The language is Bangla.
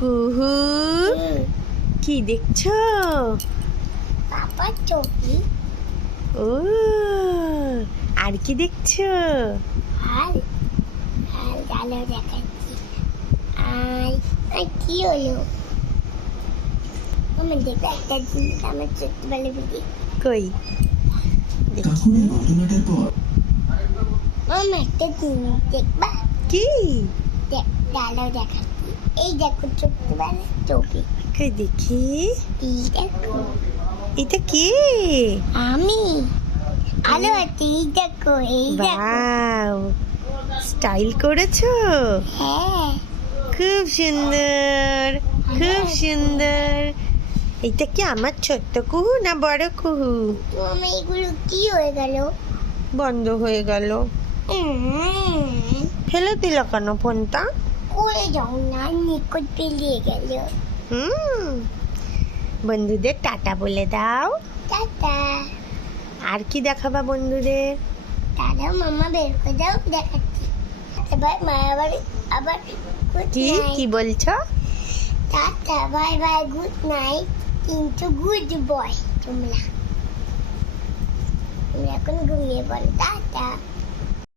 কুহু হুম, কি দেখছো? পাপার ছবি ও আর কি দেখছো? আর আর ডালো দেখাচ্ছি। আর আর কি হলো? আমার দেখবে একটা জিনিস আমার ছোট্টবেলা থেকে কই দেখি কাকুর ঘটনাটার পর আমার একটা জিনিস দেখবা কি ডালো দেখাচ্ছি। এই দেখো ছোট্টবেলার ছবি। কই দেখি এই দেখো এটা কি? আমি আলো আছে। এই দেখো এই দেখো। ওয়াও স্টাইল করেছো, হ্যাঁ খুব সুন্দর খুব সুন্দর। এটা কি আমার ছোট্ট কুহু না বড় কুহু? তো আমি এগুলো কি হয়ে গেল? বন্ধ হয়ে গেল। ফেলে দিল কেন ফোনটা? করে যাও না, নিকট পেলিয়ে গেল। বন্ধুদের টাটা বলে দাও। টাটা। আর কি দেখাবা বন্ধুদের? দাদা মামা বের করে দাও, দেখাচ্ছি। এবার মা আবার আবার গুড কি কি নাইট। বলছো? Tata bye bye good night. কিন্তু গুড বয় তোমরা এখন ঘুমিয়ে পড়ো। টাটা।